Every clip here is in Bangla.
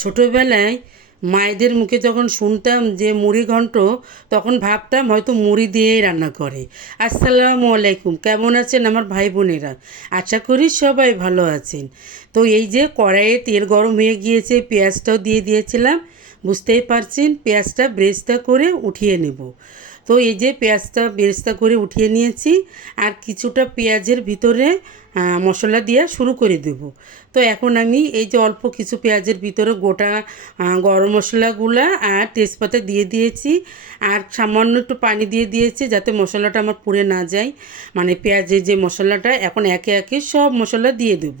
ছোটোবেলায় মায়েদের মুখে যখন শুনতাম যে মুড়ি ঘন্ট, তখন ভাবতাম হয়তো মুড়ি দিয়েই রান্না করে। আসসালামু আলাইকুম, কেমন আছেন আমার ভাই বোনেরা আশা করি সবাই ভালো আছেন। তো এই যে কড়াইয়ে তেল গরম হয়ে গিয়েছে, পেঁয়াজটাও দিয়ে দিয়েছিলাম, বুঝতেই পারছেন, পেঁয়াজটা ব্রেস্তা করে উঠিয়ে নেব। তো এই যে পেঁয়াজটা বেরেস্তা করে উঠিয়ে নিয়েছি, আর কিছুটা পেঁয়াজের ভিতরে মশলা দেওয়া শুরু করে দেব। তো এখন আমি এই যে অল্প কিছু পেঁয়াজের ভিতরে গোটা গরম মশলাগুলা আর তেজপাতা দিয়ে দিয়েছি। আর সামান্য একটু পানি দিয়ে দিয়েছি যাতে মশলাটা আমার পুড়ে না যায়। মানে পেঁয়াজের যে মশলাটা, এখন একে একে সব মশলা দিয়ে দেব।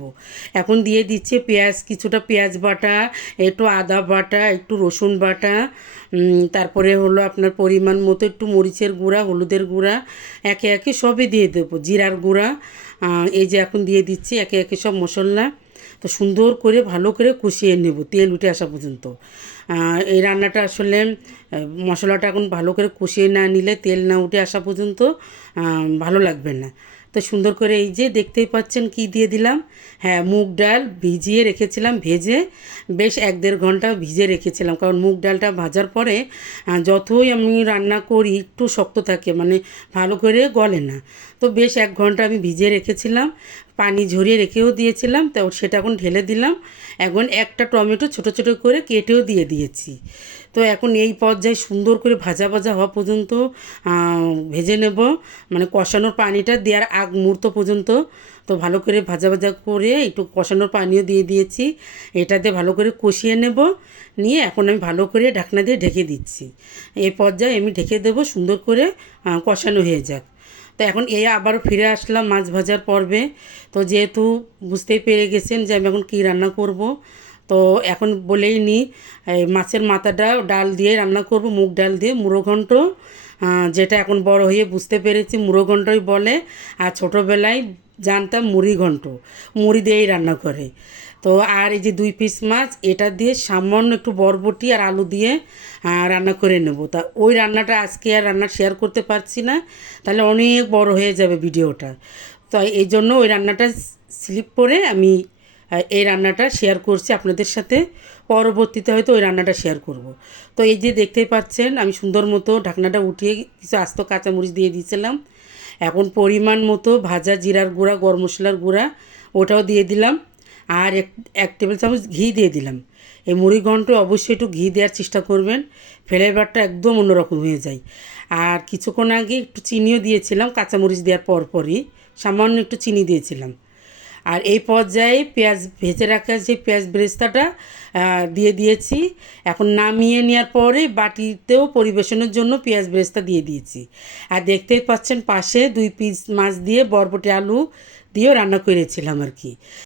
এখন দিয়ে দিচ্ছে পেঁয়াজ, কিছুটা পেঁয়াজ বাটা, একটু আদা বাটা, একটু রসুন বাটা তারপরে হলো আপনার পরিমাণ মতো একটু মরিচের গুঁড়া, হলুদের গুঁড়া, একে একে সবই দিয়ে দেবো, জিরার গুঁড়া এই যে এখন দিয়ে দিচ্ছি, একে একে সব মশলা। তো সুন্দর করে, ভালো করে কষিয়ে নেব, তেল উঠে আসা পর্যন্ত। এই রান্নাটা আসলে মশলাটা এখন ভালো করে কষিয়ে না নিলে তেল না উঠে আসা পর্যন্ত ভালো লাগবে না। তো সুন্দর করে এই যে দেখতেই পাচ্ছেন কি দিয়ে দিলাম? হ্যাঁ মুগ ডাল ভিজিয়ে রেখেছিলাম, ভেজে বেশ এক দেড় ঘণ্টা ভিজে রেখেছিলাম। কারণ মুগ ডালটা ভাজার পরে যতই আমি রান্না করি, একটু শক্ত থাকে মানে ভালো করে গলে না। তো বেশ এক ঘণ্টা আমি ভিজিয়ে রেখেছিলাম। পানি ঝরিয়ে রেখেও দিয়েছিলাম, তো সেটা এখন ঢেলে দিলাম। এখন একটা টমেটো ছোট ছোট করে কেটেও দিয়ে দিয়েছি। তো এখন এই পর্যায়ে সুন্দর করে ভাজা ভাজা হওয়া পর্যন্ত ভেজে নেব। মানে কষানোর পানিটা দেওয়ার আগ মুহূর্ত পর্যন্ত, তো ভালো করে ভাজা ভাজা করে একটু কষানোর পানিও দিয়ে দিয়েছি। এটাতে ভালো করে কষিয়ে নেব। নিয়ে এখন আমি ভালো করে ঢাকনা দিয়ে ঢেকে দিচ্ছি। এই পর্যায়ে আমি ঢেকে দেবো সুন্দর করে কষানো হয়ে যাক। তো এখন এই আবারও ফিরে আসলাম মাছ ভাজার পর্বে। তো যেহেতু বুঝতেই পেরে গেছেন যে আমি এখন কী রান্না করব, তো এখন বলেই নি মাছের মাথাটা ডাল দিয়ে রান্না করব, মুগ ডাল দিয়ে মুড়ো ঘন্ট যেটা এখন বড় হয়ে বুঝতে পেরেছি মুড়ো ঘন্টই বলে। আর ছোটোবেলায় জানতাম মুড়ি ঘন্ট মুড়ি দিয়েই রান্না করে। তো আর এই যে দুই পিস মাছ, এটা দিয়ে সামান্য একটু বরবটি আর আলু দিয়ে রান্না করে নেব। তা ওই রান্নাটা আজকে আর রান্না শেয়ার করতে পারছি না। তাহলে অনেক বড় হয়ে যাবে ভিডিওটা। তো এই জন্য ওই রান্নাটা স্লিপ করে আমি এই রান্নাটা শেয়ার করছি আপনাদের সাথে। পরবর্তীতে হয়তো ওই রান্নাটা শেয়ার করব। তো এই যে দেখতেই পাচ্ছেন, আমি সুন্দর মতো ঢাকনাটা উঠিয়ে কিছু আস্ত কাঁচামরিচ দিয়ে দিয়েছিলাম। এখন পরিমাণ মতো ভাজা জিরার গুঁড়া, গরম মশলার গুঁড়া, ওটাও দিয়ে দিলাম। আর এক এক টেবিল চামচ ঘি দিয়ে দিলাম। এই মুড়ি ঘন্ট অবশ্যই একটু ঘি দেওয়ার চেষ্টা করবেন। ফ্লেভারটা একদম অন্যরকম হয়ে যায়। আর কিছুক্ষণ আগে একটু চিনিও দিয়েছিলাম, কাঁচামরিচ দেওয়ার পরপরই। সামান্য একটু চিনি দিয়েছিলাম। আর এই পর্যায়ে পেঁয়াজ ভেজে রাখা যে পেঁয়াজ ব্রেস্তাটা দিয়ে দিয়েছি। এখন নামিয়ে নেওয়ার পরে বাটিতেও পরিবেশনের জন্য পেঁয়াজ ব্রেস্তা দিয়ে দিয়েছি। আর দেখতেই পাচ্ছেন পাশে দুই পিস মাছ দিয়ে বরবটি আলু দিয়েও রান্না করেছিলাম আর কি।